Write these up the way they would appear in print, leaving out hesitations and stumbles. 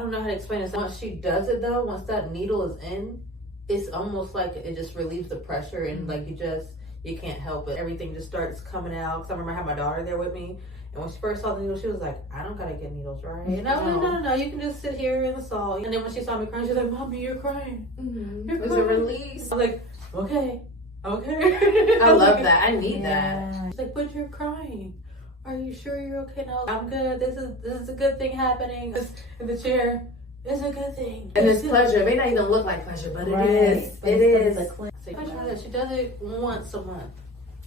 don't know how to explain it. Once she does it though, once that needle is in, it's almost like it just relieves the pressure and like you can't help it. Everything just starts coming out. Because I remember I had my daughter there with me. And when she first saw the needle, she was like, I don't gotta get needles, right? And I was like, no, you can just sit here in the stall. And then when she saw me crying, she was like, Mommy, you're crying. You're crying. It was a release. I was like, okay. I love that. I need that. She's like, but you're crying. Are you sure you're okay? No, I'm good. This is a good thing happening. In the chair, it's a good thing. And it's pleasure. It may not even look like pleasure, but it is. It is. She does it once a month.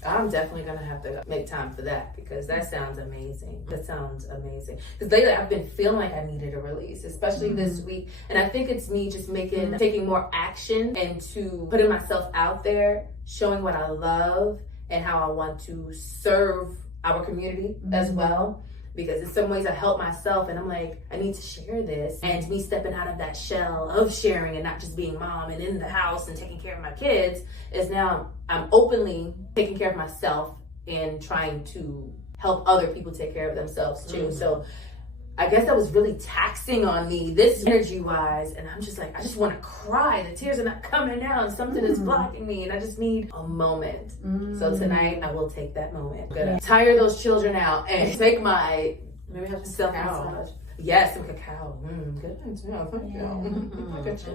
I'm definitely gonna have to make time for that because that sounds amazing. That sounds amazing. Because lately I've been feeling like I needed a release, especially this week. And I think it's me just taking more action and to putting myself out there, showing what I love and how I want to serve our community as well. Because in some ways I help myself and I'm like, I need to share this. And me stepping out of that shell of sharing and not just being mom and in the house and taking care of my kids is now I'm openly taking care of myself and trying to help other people take care of themselves too. So I guess that was really taxing on me, this energy wise. And I'm just like, I just want to cry. The tears are not coming out. Something is blocking me and I just need a moment. So tonight I will take that moment. I'm gonna tire those children out and take my maybe have some self-massage. Yes, some cacao. Good. Yeah, thank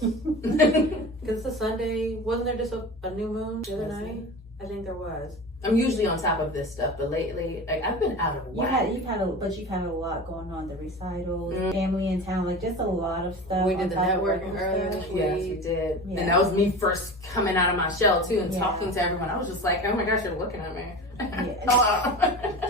you. Because it's a Sunday. Wasn't there just a new moon the other night? I think there was. I'm usually on top of this stuff, but lately, like I've been out of whack. You've had a lot going on. The recitals, family in town, like just a lot of stuff. We did the networking earlier this week. Yes, we did. Yeah. And that was me first coming out of my shell too and talking to everyone. I was just like, oh my gosh, you're looking at me. Hello.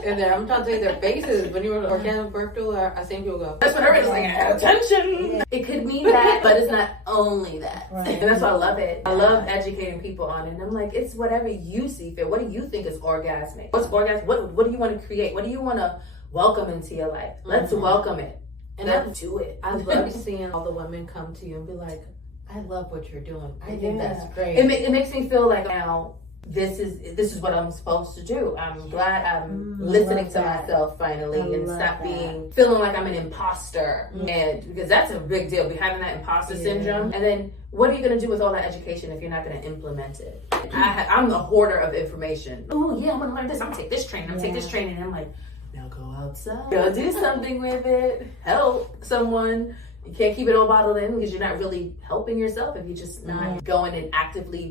And then I'm trying to say their faces. When you were orgasmic birth doula, I seen people go, that's what everybody's like, attention. It could mean that, but it's not only that. And that's why I love it. I love educating people on it. And I'm like, it's whatever you see fit. What do you think is orgasmic? What's orgasmic? What do you want to create? What do you want to welcome into your life? Let's welcome it. And let's do it. I love seeing all the women come to you and be like, I love what you're doing. I think that's great. It makes me feel like now this is what I'm supposed to do. I'm glad I'm listening to myself finally and stop feeling like I'm an imposter. And because that's a big deal, having that imposter syndrome. And then what are you going to do with all that education if you're not going to implement it? I'm a hoarder of information. Oh yeah, I'm going to learn this. I'm going to take this training. I'm going to take this training. And I'm like, now go outside. Go do something with it. Help someone. You can't keep it all bottled in because you're not really helping yourself if you're just not going and actively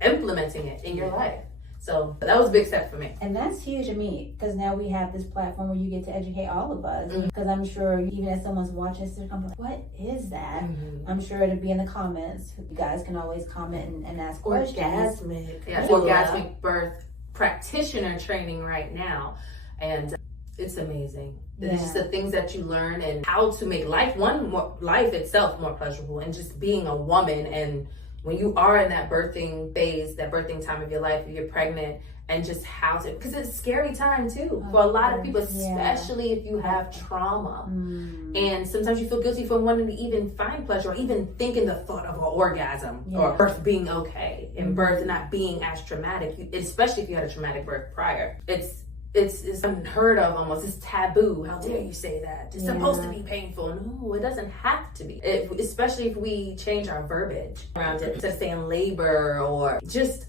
implementing it in your life. So that was a big step for me. And that's huge to me because now we have this platform where you get to educate all of us. Because I'm sure even as someone's watching this, they're going like, what is that? I'm sure it'll be in the comments. You guys can always comment and ask questions. Orgasmic birth practitioner training right now. And it's amazing. It's just the things that you learn and how to make life itself more pleasurable, and just being a woman. And when you are in that birthing phase, that birthing time of your life, you're pregnant, and just how to, because it's a scary time too for a lot of people, especially if you have trauma. And sometimes you feel guilty for wanting to even find pleasure or even thinking the thought of an orgasm or birth being okay and birth not being as traumatic, especially if you had a traumatic birth prior. It's unheard of almost. It's taboo. How dare you say that? It's supposed to be painful. No, it doesn't have to be. Especially if we change our verbiage around it. Instead of saying labor or just,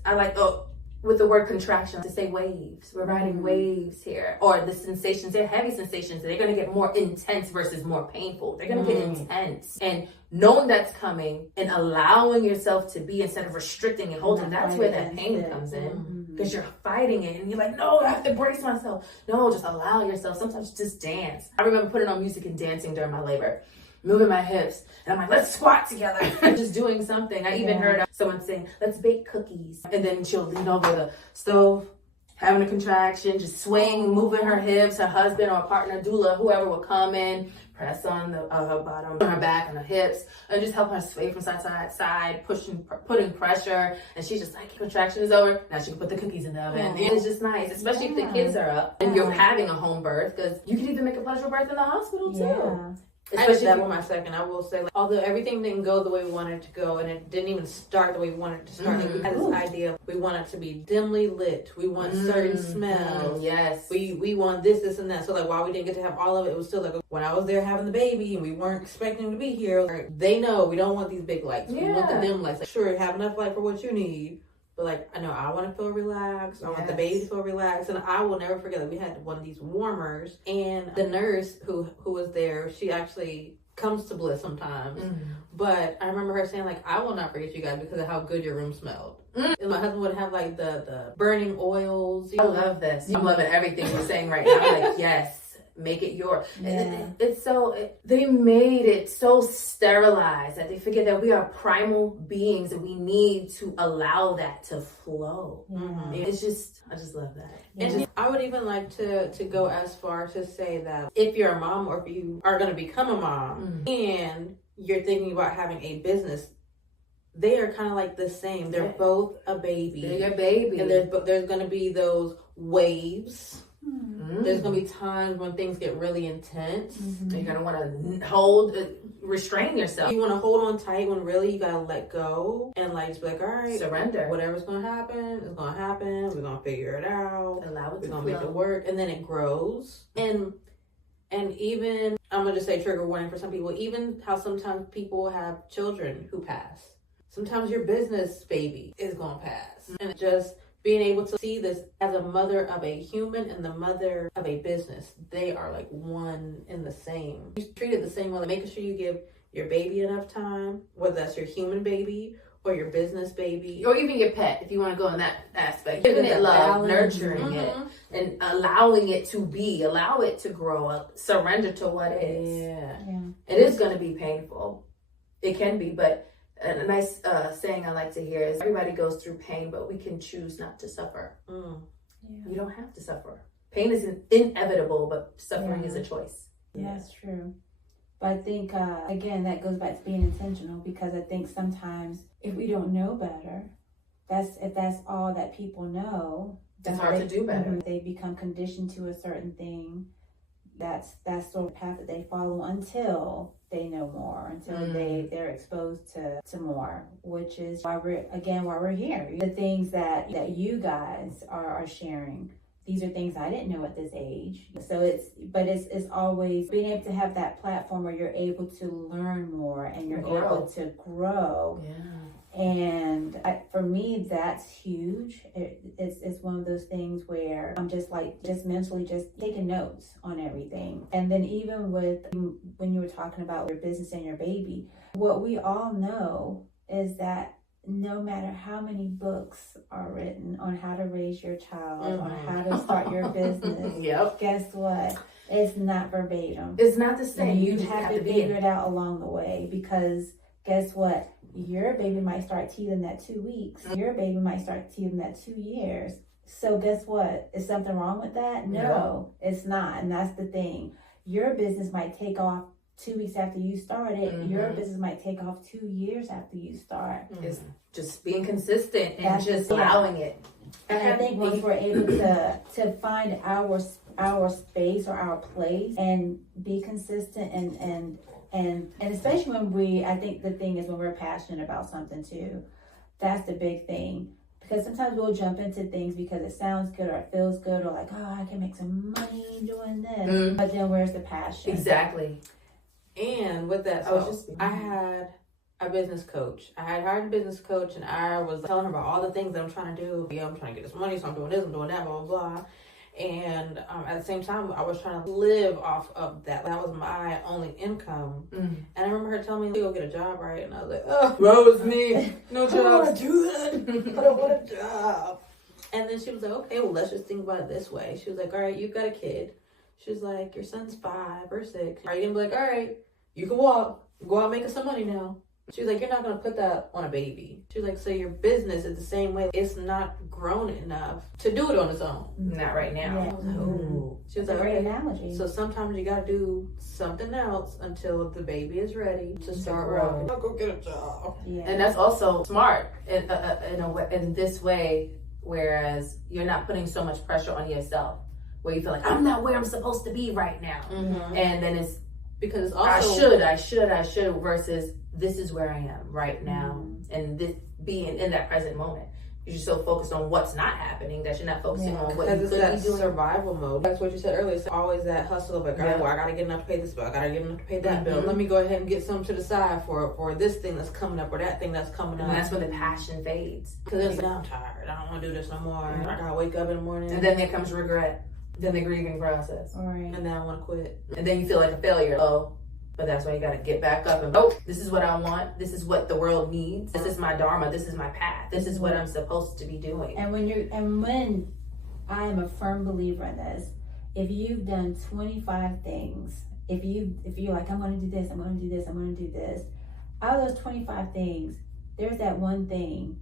with the word contraction, to say waves. We're riding waves here. Or the sensations, they're heavy sensations. They're going to get more intense versus more painful. They're going to get intense. And knowing that's coming and allowing yourself to be instead of restricting and holding, that's where that pain comes in. Because you're fighting it and you're like, no, I have to brace myself. No, just allow yourself. Sometimes just dance. I remember putting on music and dancing during my labor, moving my hips. And I'm like, let's squat together. Just doing something. I even heard someone saying, let's bake cookies. And then she'll lean over the stove, having a contraction, just swaying, moving her hips. Her husband or partner, doula, whoever will come in, press on her bottom, on her back, on her hips, and just help her sway from side to side, putting pressure. And she's just like, contraction is over. Now she can put the cookies in the oven. And it's just nice, especially if the kids are up and you're having a home birth, because you can even make a pleasurable birth in the hospital too. I did that with my second. I will say, like, although everything didn't go the way we wanted it to go, and it didn't even start the way we wanted it to start. Like, we had this idea, we want it to be dimly lit. We want certain smells. Yes. We want this, and that. So, like, while we didn't get to have all of it, it was still like, when I was there having the baby, and we weren't expecting him to be here, they know we don't want these big lights. We want the dim lights. Like, sure, have enough light for what you need. But, like, I know I want to feel relaxed. I want the baby to feel relaxed. And I will never forget that we had one of these warmers. And the nurse who was there, she actually comes to Bliss sometimes. But I remember her saying, like, I will not forget you guys because of how good your room smelled. And my husband would have, like, the burning oils. I love this. I'm loving everything you're saying right now. I'm like, yes. Make it yours. It's so, they made it so sterilized that they forget that we are primal beings and we need to allow that to flow. It's just, I just love that. And I would even like to go as far to say that if you're a mom or if you are going to become a mom and you're thinking about having a business, they are kind of like the same. They're both a baby. They're your baby. And there's going to be those waves. There's going to be times when things get really intense. You're going to want to restrain yourself. You want to hold on tight when really you got to let go and like just be like, all right, surrender. Whatever's going to happen is going to happen. We're going to figure it out. Allow it We're to going to make it work. And then it grows. And even, I'm going to just say trigger warning for some people, even how sometimes people have children who pass. Sometimes your business baby is going to pass. And just being able to see this as a mother of a human and the mother of a business, they are like one and the same. You treat it the same way, like making sure you give your baby enough time, whether that's your human baby or your business baby. Or even your pet, if you want to go in that aspect. Giving it love, nurturing it, and allowing it to be, allow it to grow up, surrender to what is. It is going to be painful. It can be, but a nice saying I like to hear is everybody goes through pain, but we can choose not to suffer. You don't have to suffer. Pain is inevitable, but suffering is a choice. That's true. But I think, again, that goes back to being intentional, because I think sometimes if we don't know better, if that's all that people know, it's hard to do better. They become conditioned to a certain thing. That's sort of path that they follow until they know more, until they're exposed to more, which is why we're here. The things that you guys are sharing, these are things I didn't know at this age. So it's always being able to have that platform where you're able to learn more and you're able to grow. And for me, that's huge. It's one of those things where I'm just mentally just taking notes on everything. And then even with when you were talking about your business and your baby, what we all know is that no matter how many books are written on how to raise your child, on how to start your business, guess what? It's not verbatim. It's not the same. You have to figure it out along the way, because guess what? Your baby might start teething at 2 weeks. Your baby might start teething at 2 years. So guess what? Is something wrong with that? No, it's not. And that's the thing. Your business might take off 2 weeks after you start it. Your business might take off 2 years after you start. It's just being consistent and just allowing it. And I think once we're able to find our space or our place and be consistent and especially when I think the thing is when we're passionate about something too, that's the big thing. Because sometimes we'll jump into things because it sounds good or it feels good or like, oh, I can make some money doing this. But then where's the passion? Exactly. And with that, I had a business coach. I had hired a business coach, and I was telling her about all the things that I'm trying to do. I'm trying to get this money, so I'm doing this, I'm doing that, blah, blah, blah. And at the same time, I was trying to live off of that. That was my only income. And I remember her telling me, go get a job, right? And I was like, oh, woe is me. No job. I don't want to do that. I don't want a job. And then she was like, okay, well, let's just think about it this way. She was like, all right, you've got a kid. She was like, your son's 5 or 6. Are you going to be like, all right, you can walk. Go out making some money now. She was like, you're not going to put that on a baby. She was like, so your business is the same way. It's not grown enough to do it on its own. Not right now. Yeah. I was like, oh. She was like, great okay. analogy. So sometimes you got to do something else until the baby is ready to start walking. I'll go get a job. Yeah. And that's also smart in this way, whereas you're not putting so much pressure on yourself, where you feel like, I'm not where I'm supposed to be right now. And then it's Because it's also I should versus this is where I am right now, and this being in that present moment. You're so focused on what's not happening that you're not focusing on what you could that be doing. survival mode. That's what you said earlier. It's always that hustle of like, well, I gotta get enough to pay this bill. I gotta get enough to pay that bill. Let me go ahead and get some to the side for this thing that's coming up or that thing that's coming up. And that's when the passion fades. Because it's like, I'm tired. I don't want to do this no more. I gotta wake up in the morning. And then there comes regret. Then the grieving process. Right. And then I want to quit. And then you feel like a failure. But that's why you got to get back up and this is what I want. This is what the world needs. This is my dharma. This is my path. This is what I'm supposed to be doing. And when I am a firm believer in this, if you've done 25 things, if you're like, I'm going to do this, I'm going to do this, I'm going to do this, out of those 25 things, there's that one thing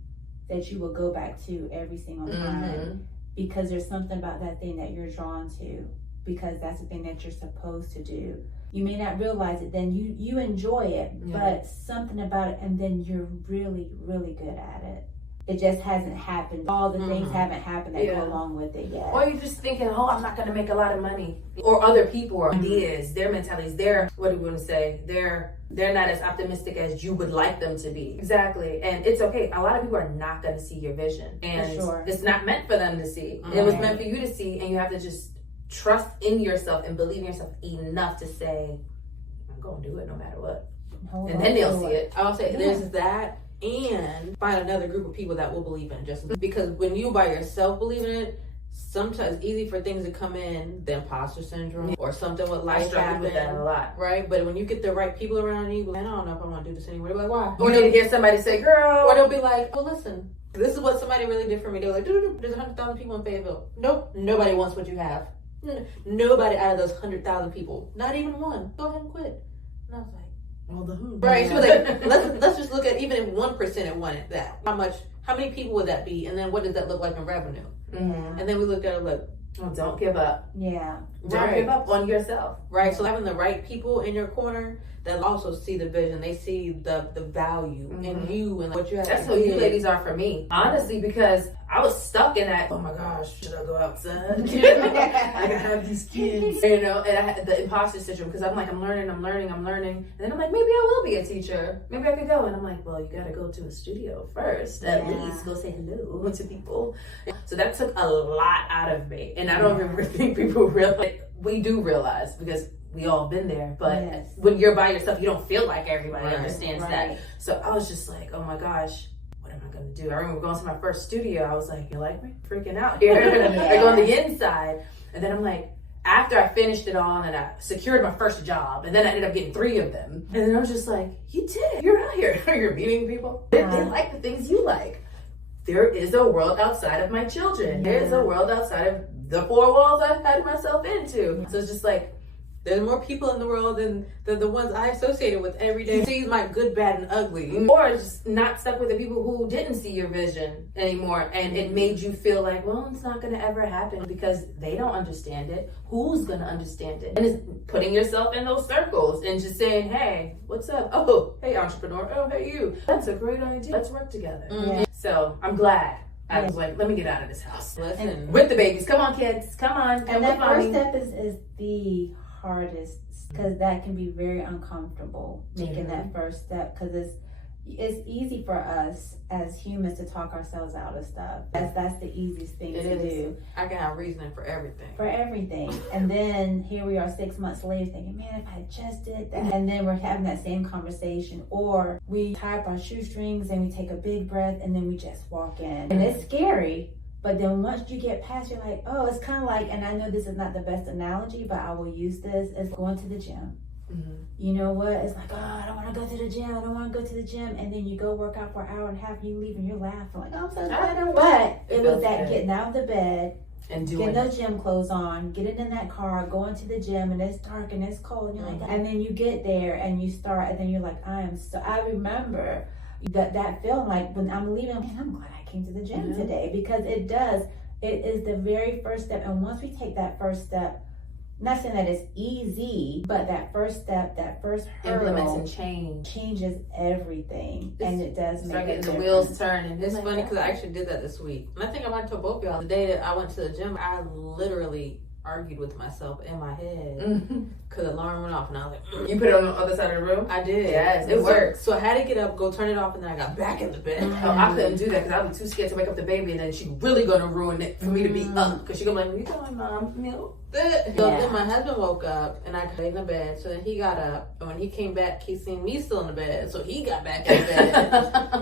that you will go back to every single time because there's something about that thing that you're drawn to because that's the thing that you're supposed to do. You may not realize it, then you enjoy it, but something about it, and then you're really, really good at it. It just hasn't happened. All the things haven't happened that go along with it yet. Or you're just thinking, I'm not going to make a lot of money. Or other people, or ideas, their mentalities, what do you want to say? They're not as optimistic as you would like them to be. Exactly. And it's okay. A lot of people are not going to see your vision. And it's not meant for them to see. It was meant for you to see, and you have to just trust in yourself and believe in yourself enough to say, I'm going to do it no matter what. And then they'll see it. I would say there's that, and find another group of people that will believe in it. Just because when you by yourself believe in it, sometimes it's easy for things to come in, the imposter syndrome or something with life happen. With that a lot. Right? But when you get the right people around you, I don't know if I want to do this anymore. They're like, why? Or you'll hear somebody say, girl. Or they'll be like, well, listen, this is what somebody really did for me. They're like, there's 100,000 people in Fayetteville. Nope, nobody wants what you have. Nobody out of those 100,000 people, not even one, go ahead and quit. And I was like, well, the who? Right. She was like, let's just look at even if 1% had wanted that. How many people would that be? And then what does that look like in revenue? And then we looked at it like, don't give up. Yeah. Don't give up on yourself. Right. So having the right people in your corner that also see the vision, they see the value in you and what you have. That's who you ladies are for me, honestly, because I was stuck in that. Oh my gosh, should I go outside? I gotta have these kids, and I had the imposter syndrome because I'm like, I'm learning, and then I'm like, maybe I will be a teacher. Maybe I could go, and I'm like, well, you gotta go to a studio first, at least go say hello to people. So that took a lot out of me, and I don't even think people realize. We do realize because we all been there, but when you're by yourself, you don't feel like everybody understands that. So I was just like, oh my gosh, what am I going to do? I remember going to my first studio. I was like, you like me? Freaking out here. Like on the inside. And then I'm like, after I finished it all and I secured my first job, and then I ended up getting 3 of them. And then I was just like, you did it. You're out here. You're meeting people. They like the things you like. There is a world outside of my children. There's a world outside of the 4 walls I've had myself into. So it's just like, there's more people in the world than the ones I associated with every day. See my good, bad, and ugly. Or just not stuck with the people who didn't see your vision anymore. And it made you feel like, well, it's not going to ever happen because they don't understand it. Who's going to understand it? And it's putting yourself in those circles and just saying, hey, what's up? Oh, hey, entrepreneur. Oh, hey, you. That's a great idea. Let's work together. So I'm glad. I was like, let me get out of this house. Listen. With the babies. Come on, kids. Come on. And that first step is the hardest because that can be very uncomfortable making that first step because it's easy for us as humans to talk ourselves out of stuff. That's the easiest thing to do. I can have reasoning for everything. And then here we are 6 months later thinking, man, if I just did that. And then we're having that same conversation, or we tie up our shoestrings and we take a big breath and then we just walk in. And it's scary. But then once you get past, you're like, oh, it's kind of like, and I know this is not the best analogy, but I will use this, as going to the gym. You know what? It's like, oh, I don't want to go to the gym. I don't want to go to the gym. And then you go work out for an hour and a half and you leave and you're laughing like, oh, I'm so tired. But it was that getting out of the bed and getting those gym clothes on, getting in that car, going to the gym, and it's dark and it's cold. And you're like, and then you get there and you start, and then you're like, I remember that feeling like when I'm leaving, man, I'm glad I came to the gym today, because it is the very first step. And once we take that first step, not saying that it's easy, but that first step, that first hurdle changes everything. And it does make it the wheels turning. It's funny because I actually did that this week. And I think I might have told both of y'all. The day that I went to the gym, I literally argued with myself in my head because the alarm went off, and I was like, You put it on the other side of the room? I did. Yes, it works. So I had to get up, go turn it off, and then I got back in the bed. Oh, I couldn't do that because I was too scared to wake up the baby, and then she really gonna ruin it for me to be up because she gonna be like, "You doing, Mom? Milk?" So then my husband woke up, and I laid in the bed. So then he got up, and when he came back, he seen me still in the bed, so he got back in the bed.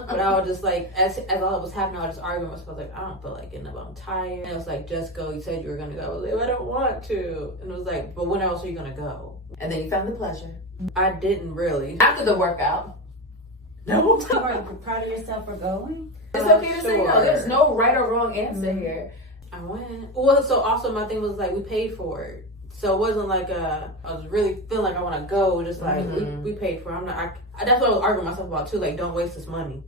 But I was just like, as all it was happening, I was just arguing with myself. I was like, I don't feel like getting up. I'm tired. And it was like, just go. You said you were gonna go. I was like, I don't want to. And it was like, but when else are you gonna go? And then you found the pleasure I didn't really. after the workout. No, You weren't proud of yourself for going? it's okay to say no. There's no right or wrong answer here. I went. Well, so also my thing was like, we paid for it. So it wasn't like I was really feeling like I want to go. Just like we paid for it. I'm not. That's what I was arguing with myself about too. Like, don't waste this money.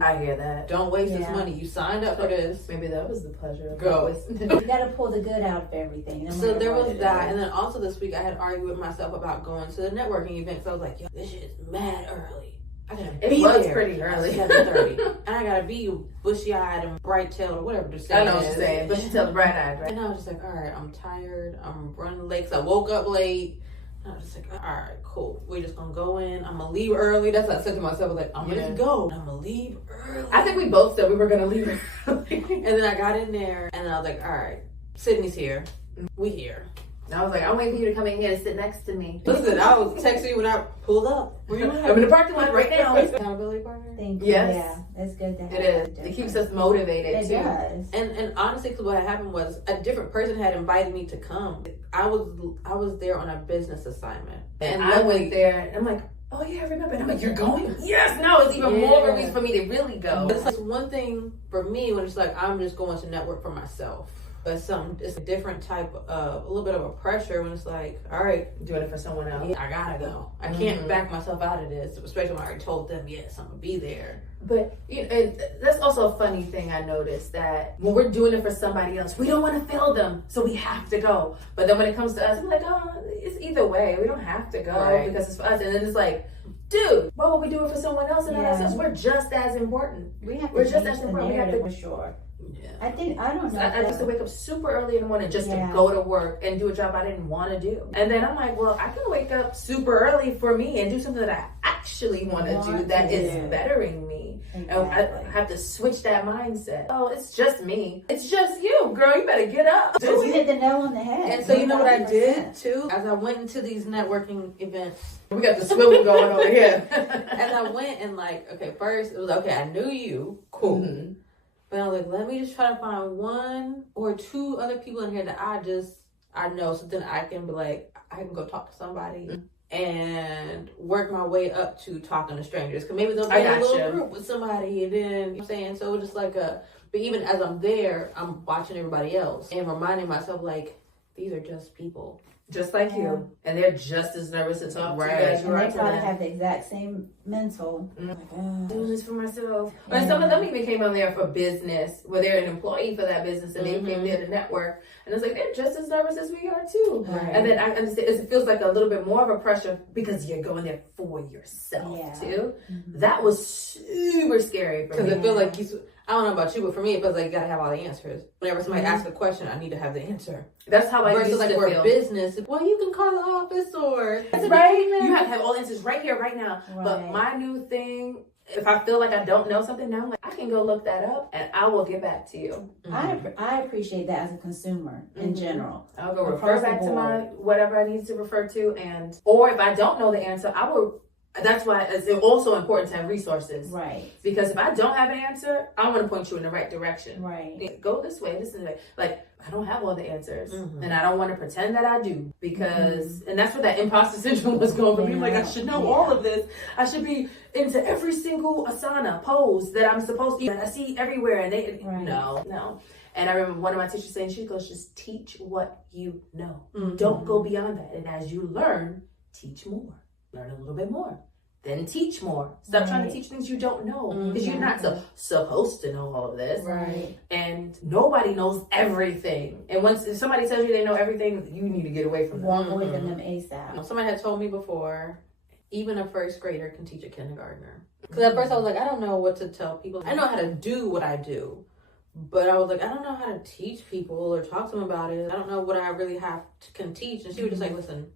I hear that. Don't waste this money. You signed up for this. Maybe that was the pleasure of Go. You got to pull the good out of everything. No So matter there what was it that, is. and then also this week I had argued with myself about going to the networking event. So I was like, yo, this shit is mad early. I gotta It be was there pretty early. at 7:30, and I gotta be bushy-eyed and bright-tailed or whatever to say. I know what you're saying, but you tell the bright eyed, right? And I was just like, all right, I'm tired. I'm running late because I woke up late. And I was just like, all right, cool. We're just gonna go in. I'm gonna leave early. That's what I said to myself. I was like, I'm gonna go. I'm gonna leave early. I think we both said we were gonna leave early. And then I got in there, and I was like, all right, Sydney's here. We here. And I was like, I'm waiting for you to come in here to sit next to me. Listen, I was texting you when I pulled up. Where you at? I'm in the parking lot right now. Accountability partner. Thank you. Yes. Yeah, it's good to have. It is. It keeps us motivated It too. does. And honestly, 'cause what happened was a different person had invited me to come. I was there on a business assignment, And I went there, and I'm like, oh yeah, I remember. And I'm like, you're going? Yes. No, it's even more of a reason for me to really go. But it's like one thing for me when it's like I'm just going to network for myself. But it's a different type of, a little bit of a pressure when it's like, all right, Doing it for someone else. yeah, I gotta go. I can't back myself out of this, especially when I already told them, yes, I'm gonna be there. But you know, and that's also a funny thing I noticed, that when we're doing it for somebody else, we don't want to fail them, so we have to go. But then when it comes to us, we're like, oh, it's either way. We don't have to go because it's for us. And then it's like, dude, why would we do it for someone else and not ourselves? We're just as important. We have to We're change just as the important. We have to. narrative for sure. Yeah. I don't know. I used to wake up super early in the morning just to go to work and do a job I didn't want to do. And then I'm like, well, I can wake up super early for me and do something that I actually want to do that is bettering me. Exactly. And I have to switch that mindset. Oh, it's just me. It's just you, girl. You better get up. You hit the nail on the head. And so you know what I did too? As I went into these networking events, we got the swivel going over here. as I went and like, okay, first it was okay, I knew you, cool. Mm-hmm. But I was like, let me just try to find one or two other people in here that I know, so then I can be like, I can go talk to somebody and work my way up to talking to strangers. Because maybe they'll be in a little group with somebody, and then, you know what I'm saying? So just like but even as I'm there, I'm watching everybody else and reminding myself, like, these are just people. Just like you. And they're just as nervous to talk to you as you are and they to probably them. have the exact same mental. Like, doing this for myself. And some of them even came on there for business, where they're an employee for that business, and they came there to network. And it's like, they're just as nervous as we are too. Right. And then I understand it feels like a little bit more of a pressure because you're going there for yourself too. That was super scary for me. Because it feels like I don't know about you, but for me, it feels like you gotta have all the answers. Whenever somebody asks a question, I need to have the answer. That's how I used to like feel. we're business. Well, you can call the office or that's right. You have to have all the answers right here, right now. Right. But my new thing, if I feel like I don't know something now, I'm like, I can go look that up and I will get back to you. I appreciate that as a consumer in general. I'll go refer back to my whatever I need to refer to, or if I don't know the answer, I will. That's why it's also important to have resources. Right. Because if I don't have an answer, I want to point you in the right direction. Right. Go this way, this way. Like, I don't have all the answers. And I don't want to pretend that I do. Because, and that's where that imposter syndrome was going for me. I'm like, I should know all of this. I should be into every single asana pose that I'm supposed to be. I see everywhere. And no. And I remember one of my teachers saying, she goes, just teach what you know. Don't go beyond that. And as you learn, teach more. Learn a little bit more. Then teach more. Stop trying to teach things you don't know. Because you're not supposed to know all of this. Right. And nobody knows everything. And if somebody tells you they know everything, you need to get away from them. Walk away from them ASAP. Somebody had told me before, even a first grader can teach a kindergartner. Because at first I was like, I don't know what to tell people. I know how to do what I do. But I was like, I don't know how to teach people or talk to them about it. I don't know what I really can teach. And she was just like, listen,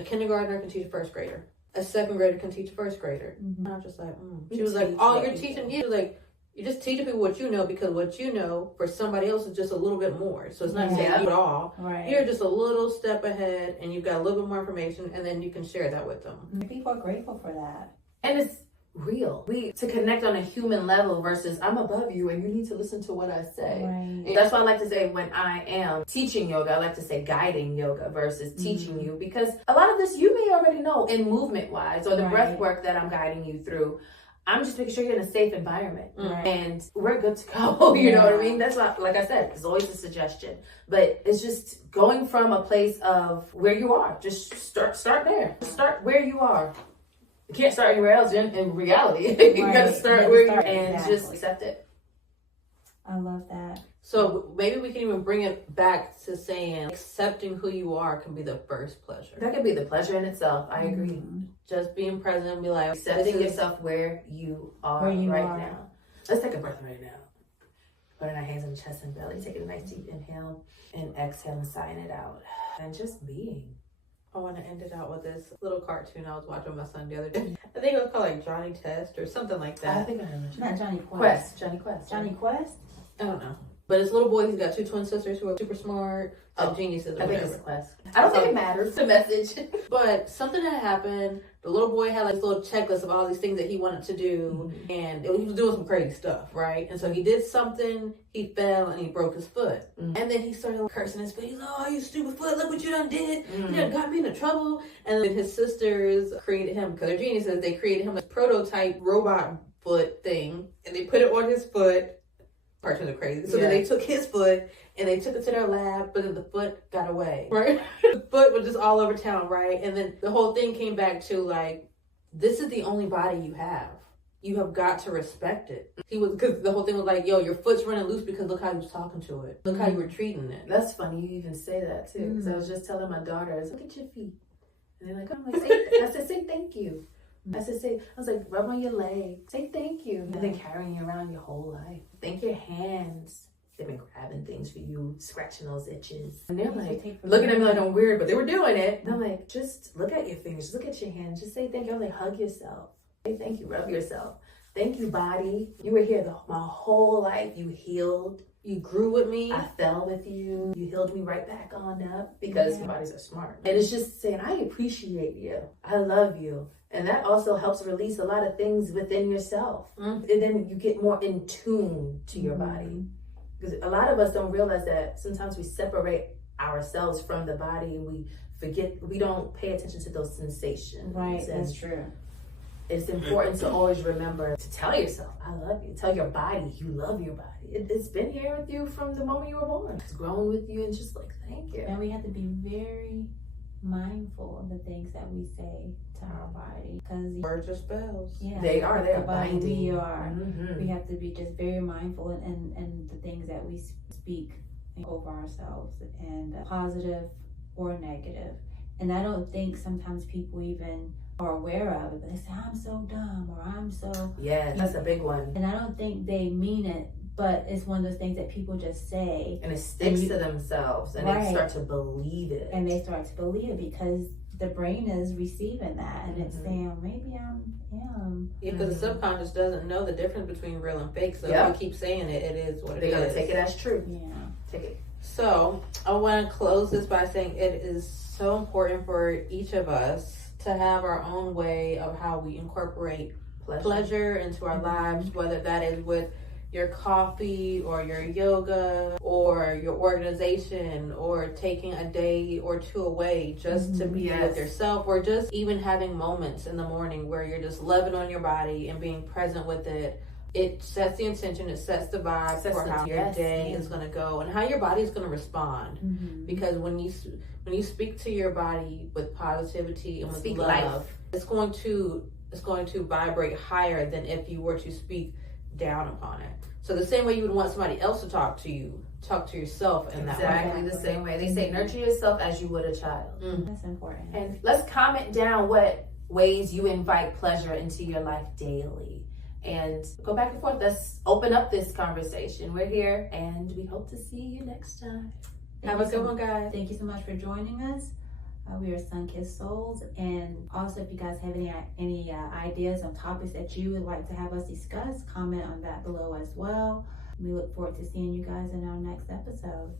A kindergartner can teach a first grader. A second grader can teach a first grader. Mm-hmm. I was just like, She was like, all you're teaching, you're just teaching people what you know, because what you know for somebody else is just a little bit more. So it's not saying you at all. Right. You're just a little step ahead, and you've got a little bit more information, and then you can share that with them. People are grateful for that. And it's real. To connect on a human level versus I'm above you and you need to listen to what I say. Right. And that's why I like to say when I am teaching yoga, I like to say guiding yoga versus teaching you, because a lot of this you may already know in movement wise, or the breath work that I'm guiding you through. I'm just making sure you're in a safe environment, and we're good to go. You know what I mean? That's why, like I said, it's always a suggestion, but it's just going from a place of where you are. Just start there. Start where you are. You can't start anywhere else in reality. You gotta start where you are and just accept it. I love that. So maybe we can even bring it back to saying accepting who you are can be the first pleasure. That could be the pleasure in itself. I agree. Just being present and be like, Accepting yourself where you are right now. Let's take a breath right now. Putting our hands on the chest and belly. Taking a nice deep inhale and exhale and sighing it out. And just being. I want to end it out with this little cartoon I was watching with my son the other day. I think it was called like Johnny Test or something like that. I think I know. Not Johnny Quest. Johnny Quest. Johnny Quest? I don't know. But this little boy, he's got 2 twin sisters who are super smart, geniuses or I think whatever. it's Quest. I don't think it matters, the message. But something had happened. The little boy had like this little checklist of all these things that he wanted to do. And he was doing some crazy stuff, right? And so he did something, he fell and he broke his foot. And then he started cursing his foot. He's like, oh, you stupid foot, look what you done did. You done got me into trouble. And then his sisters created him, because they're geniuses, they created him a prototype robot foot thing. And they put it on his foot. Cartoons are crazy. So then they took his foot and they took it to their lab, but then the foot got away, right? The foot was just all over town, right? And then the whole thing came back to like, this is the only body you have. You have got to respect it. Because the whole thing was like, yo, your foot's running loose because look how you was talking to it. Look how you were treating it. That's funny you even say that too. Because I was just telling my daughters, look at your feet. And they're like, I said, say thank you. I was like, rub on your leg, say thank you. And then carrying you around your whole life. Thank your hands. They've been grabbing things for you, scratching those itches. And they're like, looking at me like I'm weird, but they were doing it. And I'm like, just look at your fingers, look at your hands, just say thank you. I'm like, hug yourself. Say thank you, rub yourself. Thank you, body. You were here my whole life. You healed. You grew with me. I fell with you. You healed me right back on up because your bodies are smart. And it's just saying, I appreciate you. I love you. And that also helps release a lot of things within yourself. And then you get more in tune to your body. Because a lot of us don't realize that sometimes we separate ourselves from the body and we forget, we don't pay attention to those sensations. Right, that's true. It's important to always remember to tell yourself, I love you. Tell your body, you love your body. It's been here with you from the moment you were born. It's grown with you and just like, thank you. And we have to be very mindful of the things that we say to our body. Because words are spells. Yeah, they are binding. We are. We have to be just very mindful and the things that we speak over ourselves, and positive or negative. And I don't think sometimes people even are aware of it, but they say, I'm so dumb, or I'm so... Yeah, that's a big one. And I don't think they mean it, but it's one of those things that people just say. And it sticks to themselves, and they start to believe it. And they start to believe it because the brain is receiving that, and it's saying, maybe I am. Yeah, because the subconscious doesn't know the difference between real and fake, so if you keep saying it, it is what it is. They're going to take it as true. Yeah. Take it. So, I want to close this by saying it is so important for each of us to have our own way of how we incorporate pleasure into our lives, whether that is with your coffee or your yoga or your organization or taking a day or two away just to be with yourself, or just even having moments in the morning where you're just loving on your body and being present with it. It sets the intention, it sets the vibe for how your day is going to go and how your body is going to respond. Because when you speak to your body with positivity and with love, life, it's going to vibrate higher than if you were to speak down upon it. So the same way you would want somebody else to talk to you, talk to yourself in that way. Exactly the same way. They say nurture yourself as you would a child. That's important. And let's comment down what ways you invite pleasure into your life daily. And go back and forth. Let's open up this conversation. We're here, and we hope to see you next time. Have a good one, guys. Thank you so much for joining us. We are Sun-Kissed Souls. And also, if you guys have any ideas on topics that you would like to have us discuss, comment on that below as well. We look forward to seeing you guys in our next episode.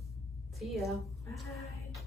See ya. Bye.